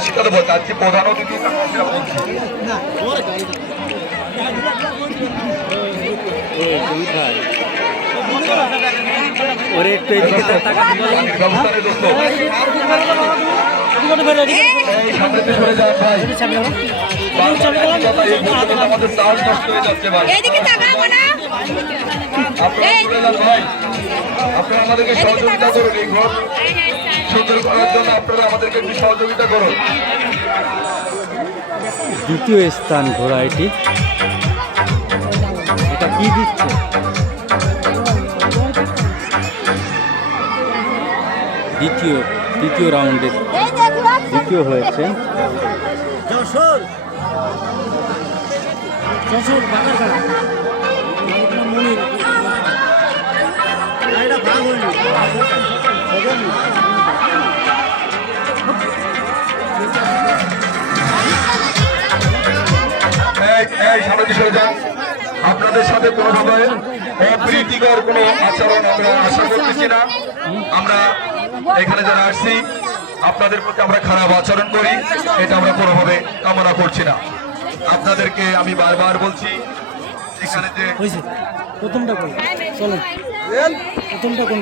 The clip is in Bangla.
সেটা বলতে আজকে প্রধান অতিথি ওরে একটু এদিকে আপনারা আমাদেরকে সহযোগিতা করুন এই ঘর। সুন্দর করার জন্য আপনারা আমাদেরকে একটু সহযোগিতা করুন। দ্বিতীয় স্থান ঘোড়া এটি। এটা কি দিচ্ছে? দ্বিতীয় দ্বিতীয় রাউন্ডে। দ্বিতীয় হয়েছে। যশোর। যশোর বাগারখানা মনির। গাড়িটা ভাগ হয়নি। আপনাদের সাথে কোনোভাবে অপ্রীতিকর কোনো আচরণ আমরা আশা করতেছি না। আমরা এখানে যারা আসছি, আপনাদের প্রতি আমরা খারাপ আচরণ করি, এটা আমরা কোনোভাবে কামনা করছি না। আপনাদেরকে আমি বারবার বলছি, এখানে যে প্রথমটা কোন প্রথমটা কোন